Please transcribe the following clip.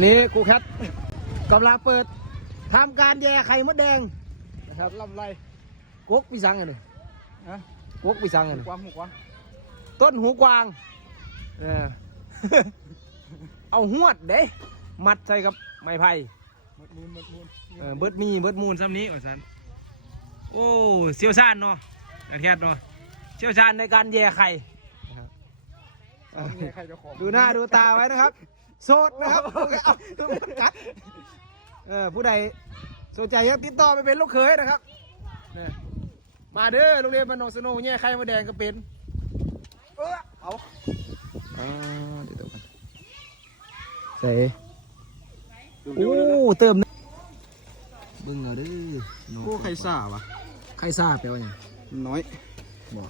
อนนี้ครูแคทกำลังเปิดทำการแย่ไข่มดแดงนะครับลำไรกกพี่สังไงนี่ฮะกกพี่สังไงหูนี่กวางหูกวางต้นหูกวางเออเอาหวดเด้มัดใส่กับไม้ไผ่หมดมูลหมดมูลเออเบิดมีเบิดมูลซ้ำนี้ว่าสันโอ้เชี่ยวชาญเนาะอาแคทเนาะเชี่ยวชาญในการแย่ไข่ นะครับเอาเนี่ยใครจะของดูหน้าดูตาไว้นะครับ โสดนะครับเอาตัวมันกัดเออผู้ใดสนใจอยากติดต่อไปเป็นลูกเขยนะครับเนี่ยมาเด้อโรงเรียนบ้านหนองสโนแย่ไข่มดแดงก็เป็นเออเอาอ่าเดี๋ยวเดี๋ยวกันใส่โอ้เติมนะเบิ่งเอาเด้อผู้ใครซ่าวะใครทราบแปลว่าหยังน้อยบอก